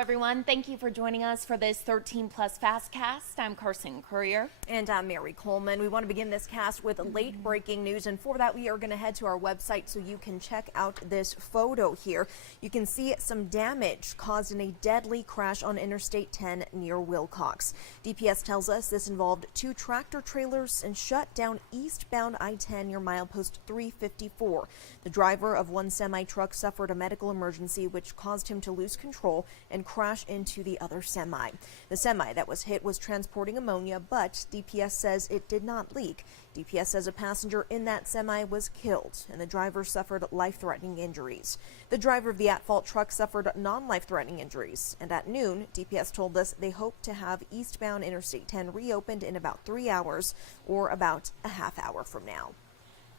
everyone. Thank you for joining us for this 13 Plus FastCast. I'm Carson Courier. And I'm Mary Coleman. We want to begin this cast with late breaking news, and for that we are going to head to our website so you can check out this photo here. You can see some damage caused in a deadly crash on Interstate 10 near Wilcox. DPS tells us this involved two tractor trailers and shut down eastbound I-10 near milepost 354. The driver of one semi-truck suffered a medical emergency which caused him to lose control and crash into the other semi. The semi that was hit was transporting ammonia, but DPS says it did not leak. DPS says a passenger in that semi was killed and the driver suffered life-threatening injuries. The driver of the at-fault truck suffered non-life-threatening injuries, and at noon, DPS told us they hope to have eastbound Interstate 10 reopened in about 3 hours or about a half hour from now.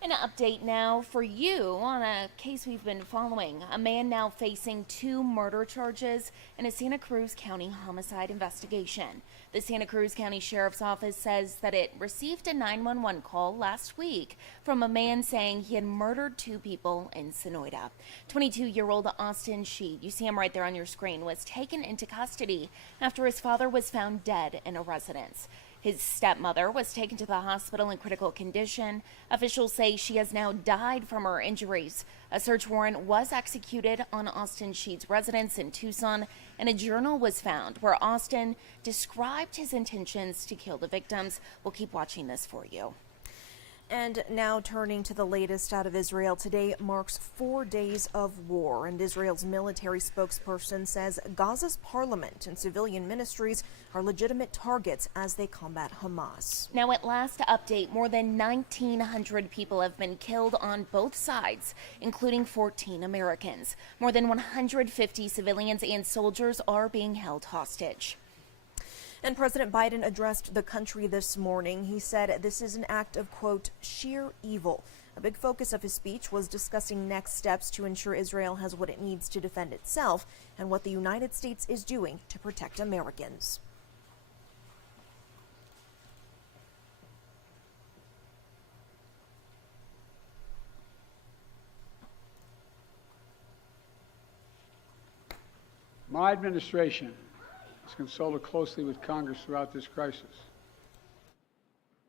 An update now for you on a case we've been following. A man now facing 2 murder charges in a Santa Cruz County homicide investigation. The Santa Cruz County Sheriff's Office says that it received a 911 call last week from a man saying he had murdered 2 people in Sonoyta. 22-year-old Austin Sheed, you see him right there on your screen, was taken into custody after his father was found dead in a residence. His stepmother was taken to the hospital in critical condition. Officials say she has now died from her injuries. A search warrant was executed on Austin Sheed's residence in Tucson, and a journal was found where Austin described his intentions to kill the victims. We'll keep watching this for you. And now turning to the latest out of Israel, today marks 4 days of war, and Israel's military spokesperson says Gaza's parliament and civilian ministries are legitimate targets as they combat Hamas. Now, at last update, more than 1,900 people have been killed on both sides, including 14 Americans. More than 150 civilians and soldiers are being held hostage. And President Biden addressed the country this morning. He said this is an act of, quote, sheer evil. A big focus of his speech was discussing next steps to ensure Israel has what it needs to defend itself and what the United States is doing to protect Americans. My administration has consulted closely with Congress throughout this crisis.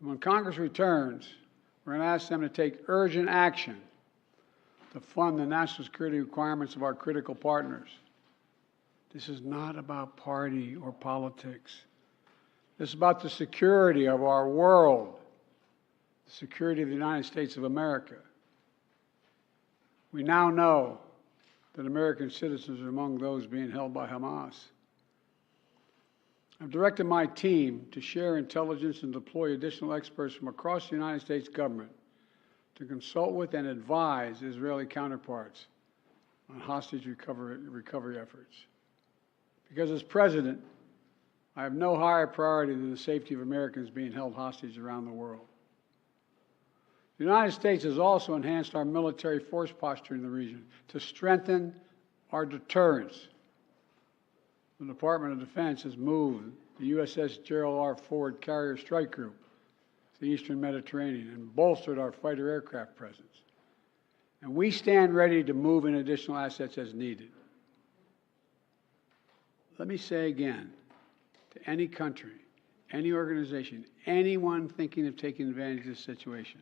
And when Congress returns, we're going to ask them to take urgent action to fund the national security requirements of our critical partners. This is not about party or politics. This is about the security of our world, the security of the United States of America. We now know that American citizens are among those being held by Hamas. I've directed my team to share intelligence and deploy additional experts from across the United States government to consult with and advise Israeli counterparts on hostage recovery efforts. Because as president, I have no higher priority than the safety of Americans being held hostage around the world. The United States has also enhanced our military force posture in the region to strengthen our deterrence. The Department of Defense has moved the USS Gerald R. Ford Carrier Strike Group to the Eastern Mediterranean and bolstered our fighter aircraft presence. And we stand ready to move in additional assets as needed. Let me say again, to any country, any organization, anyone thinking of taking advantage of this situation,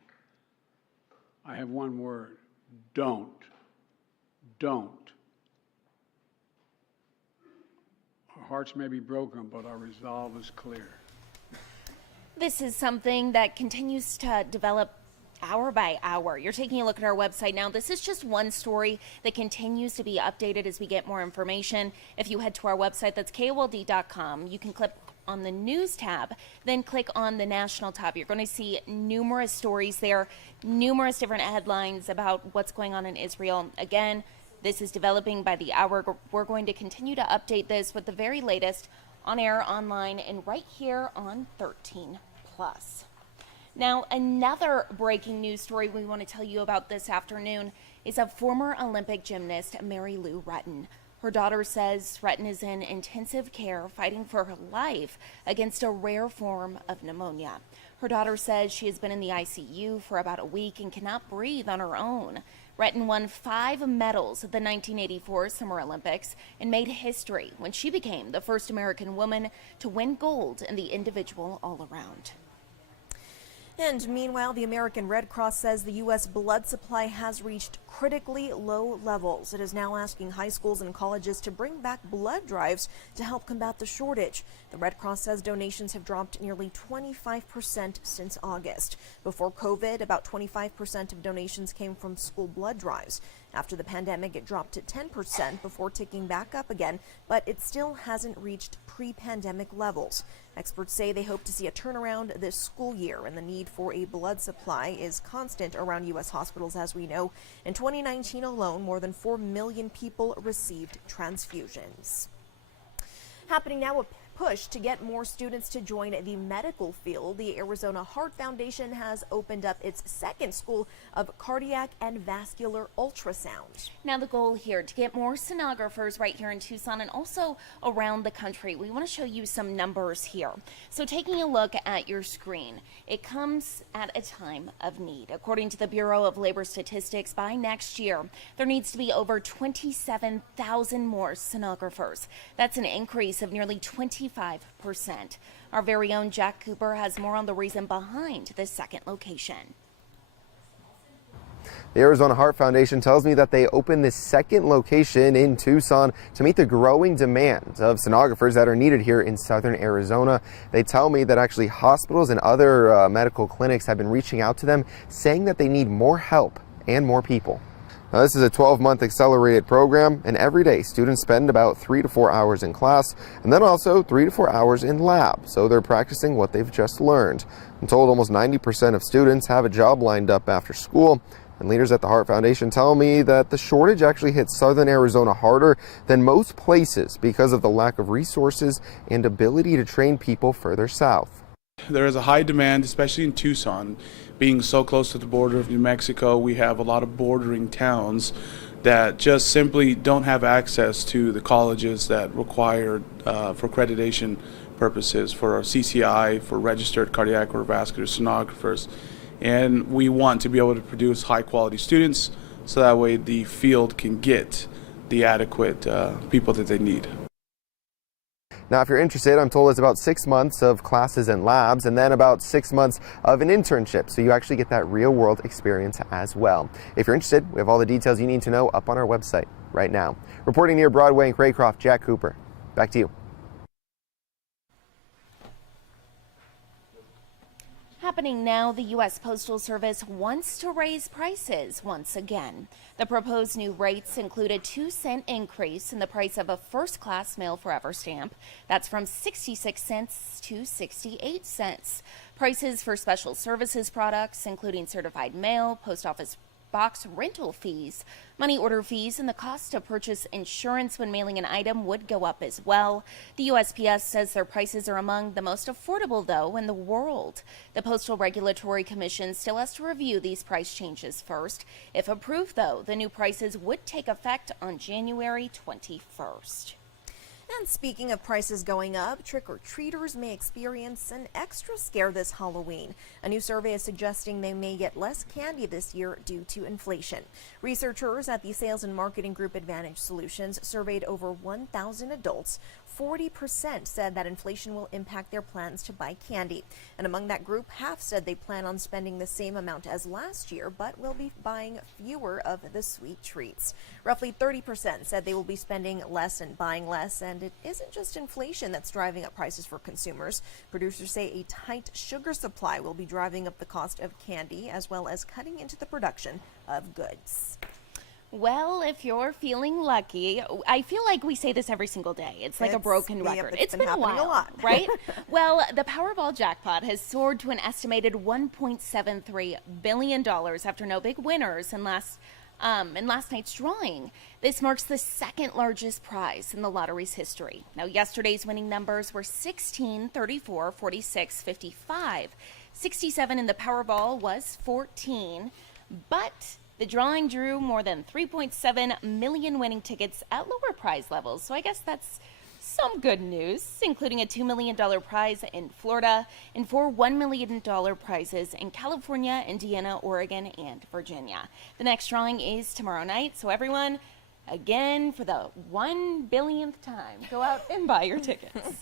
I have one word: don't. Don't. Our hearts may be broken, but our resolve is clear. This is something that continues to develop hour by hour. You're taking a look at our website now. This is just one story that continues to be updated as we get more information. If you head to our website, that's KOLD.com, you can click on the news tab, then click on the national tab. You're going to see numerous stories there, numerous different headlines about what's going on in Israel. Again, this is developing by the hour. We're going to continue to update this with the very latest on air, online, and right here on 13 Plus. Now, another breaking news story we want to tell you about this afternoon is of former Olympic gymnast Mary Lou Retton. Her daughter says Retton is in intensive care fighting for her life against a rare form of pneumonia. Her daughter says she has been in the ICU for about a week and cannot breathe on her own. Retton won 5 medals at the 1984 Summer Olympics and made history when she became the first American woman to win gold in the individual all-around. And meanwhile, the American Red Cross says the U.S. blood supply has reached critically low levels. It is now asking high schools and colleges to bring back blood drives to help combat the shortage. The Red Cross says donations have dropped nearly 25% since August. Before COVID, about 25% of donations came from school blood drives. After the pandemic, it dropped to 10% before ticking back up again, but it still hasn't reached pre-pandemic levels. Experts say they hope to see a turnaround this school year, and the need for a blood supply is constant around U.S. hospitals, as we know. In 2019 alone, more than 4 million people received transfusions. Happening now, a push to get more students to join the medical field. The Arizona Heart Foundation has opened up its second school of cardiac and vascular ultrasound. Now the goal here to get more sonographers right here in Tucson and also around the country. We want to show you some numbers here. So taking a look at your screen, it comes at a time of need. According to the Bureau of Labor Statistics, by next year, there needs to be over 27,000 more sonographers. That's an increase of nearly 25%. Our very own Jack Cooper has more on the reason behind this second location. The Arizona Heart Foundation tells me that they opened this second location in Tucson to meet the growing demand of sonographers that are needed here in southern Arizona. They tell me that actually hospitals and other medical clinics have been reaching out to them, saying that they need more help and more people. Now, this is a 12-month accelerated program, and every day students spend about 3 to 4 hours in class and then also 3 to 4 hours in lab, so they're practicing what they've just learned. I'm told almost 90% of students have a job lined up after school, and leaders at the Heart Foundation tell me that the shortage actually hits southern Arizona harder than most places because of the lack of resources and ability to train people further south. There is a high demand, especially in Tucson. Being so close to the border of New Mexico, we have a lot of bordering towns that just simply don't have access to the colleges that require for accreditation purposes for our CCI, for registered cardiac or vascular sonographers. And we want to be able to produce high quality students so that way the field can get the adequate people that they need. Now, if you're interested, I'm told it's about 6 months of classes and labs and then about 6 months of an internship, so you actually get that real-world experience as well. If you're interested, we have all the details you need to know up on our website right now. Reporting near Broadway and Craycroft, Jack Cooper. Back to you. Happening now, the U.S. Postal Service wants to raise prices once again. The proposed new rates include a 2-cent increase in the price of a first-class mail forever stamp. That's from 66 cents to 68 cents. Prices for special services products, including certified mail, post office box rental fees, money order fees, and the cost to purchase insurance when mailing an item would go up as well. The USPS says their prices are among the most affordable, though, in the world. The Postal Regulatory Commission still has to review these price changes first. If approved, though, the new prices would take effect on January 21st. And speaking of prices going up, trick-or-treaters may experience an extra scare this Halloween. A new survey is suggesting they may get less candy this year due to inflation. Researchers at the sales and marketing group Advantage Solutions surveyed over 1,000 adults. 40% said that inflation will impact their plans to buy candy. And among that group, half said they plan on spending the same amount as last year, but will be buying fewer of the sweet treats. Roughly 30% said they will be spending less and buying less, and it isn't just inflation that's driving up prices for consumers. Producers say a tight sugar supply will be driving up the cost of candy, as well as cutting into the production of goods. Well, if you're feeling lucky, I feel like we say this every single day. It's like a broken record. It's been a while, a lot. Right? Well, the Powerball jackpot has soared to an estimated $1.73 billion after no big winners in last night's drawing. This marks the second largest prize in the lottery's history. Now, yesterday's winning numbers were 16, 34, 46, 55. 67 in the Powerball was 14, but the drawing drew more than 3.7 million winning tickets at lower prize levels, so I guess that's Some good news, including a $2 million prize in Florida and 4 $1 million prizes in California, Indiana, Oregon, and Virginia. The next drawing is tomorrow night, so everyone, again, for the 1 billionth time, go out and buy your tickets.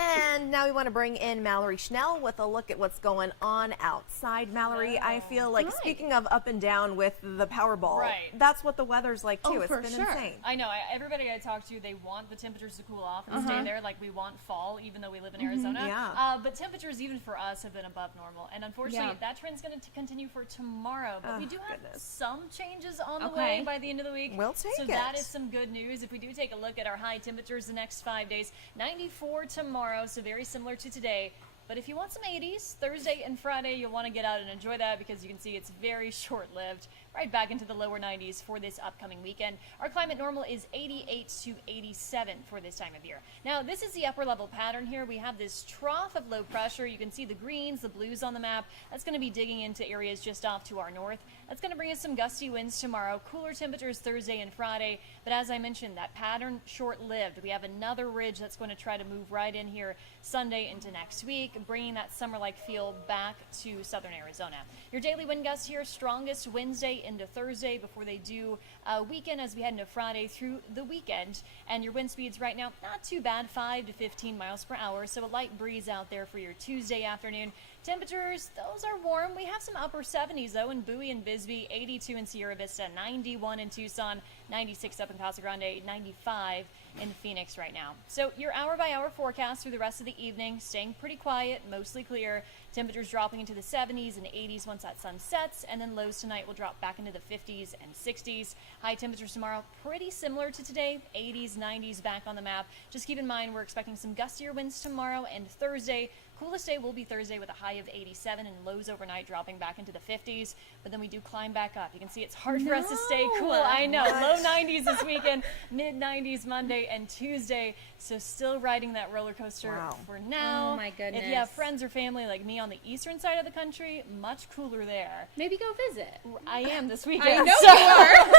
And now we want to bring in Mallory Schnell with a look at what's going on outside. Mallory, I feel like, speaking of up and down with the Powerball, that's what the weather's like too. It's been insane. I know. Everybody I talk to, they want the temperatures to cool off and stay there. Like, we want fall, even though we live in Arizona. Yeah. But temperatures, even for us, have been above normal. And unfortunately, that trend's going to continue for tomorrow. But we do have some changes on the way by the end of the week. We'll take it. So that is some good news. If we do take a look at our high temperatures the next 5 days, 94 tomorrow. So very similar to today. But if you want some 80s, Thursday and Friday, you'll want to get out and enjoy that because you can see it's very short-lived. Right back into the lower 90s for this upcoming weekend. Our climate normal is 88 to 87 for this time of year. Now, this is the upper level pattern here. We have this trough of low pressure. You can see the greens, the blues on the map. That's going to be digging into areas just off to our north. That's going to bring us some gusty winds tomorrow. Cooler temperatures Thursday and Friday. But as I mentioned, that pattern short-lived. We have another ridge that's going to try to move right in here Sunday into next week, bringing that summer-like feel back to southern Arizona. Your daily wind gusts here, strongest Wednesday into Thursday before they do weekend as we head into Friday through the weekend. And your wind speeds right now, not too bad, 5 to 15 miles per hour. So a light breeze out there for your Tuesday afternoon. Temperatures, those are warm. We have some upper 70s, though, in Bowie and Bisbee, 82 in Sierra Vista, 91 in Tucson, 96 up in Casa Grande, 95 in Phoenix right now. So your hour-by-hour forecast through the rest of the evening, staying pretty quiet, mostly clear. Temperatures dropping into the 70s and 80s once that sun sets, and then lows tonight will drop back into the 50s and 60s. High temperatures tomorrow, pretty similar to today, 80s, 90s back on the map. Just keep in mind we're expecting some gustier winds tomorrow and Thursday. Coolest day will be Thursday with a high of 87 and lows overnight dropping back into the 50s. But then we do climb back up. You can see it's hard for us to stay cool. I know. Low 90s this weekend, mid 90s Monday and Tuesday. So still riding that roller coaster for now. Oh my goodness. If you have friends or family like me on the eastern side of the country, much cooler there. Maybe go visit. I am this weekend. I know you are.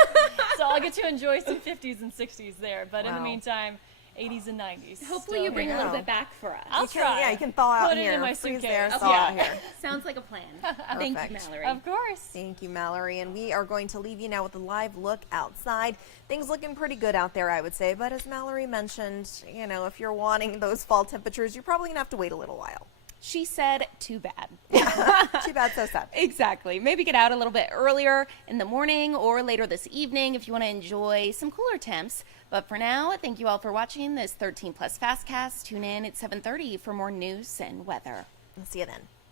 So I'll get to enjoy some 50s and 60s there. But in the meantime, 80s and 90s. Hopefully you bring a little bit back for us. I'll try. Yeah, you can thaw out Put here. it in my Freeze suitcase. there, thaw out here. Sounds like a plan. Thank you, Mallory. Of course. Thank you, Mallory. And we are going to leave you now with a live look outside. Things looking pretty good out there, I would say. But as Mallory mentioned, you know, if you're wanting those fall temperatures, you're probably going to have to wait a little while. She said, too bad. Too bad, so sad. Exactly. Maybe get out a little bit earlier in the morning or later this evening if you want to enjoy some cooler temps. But for now, thank you all for watching this 13 Plus FastCast. Tune in at 7:30 for more news and weather. See you then.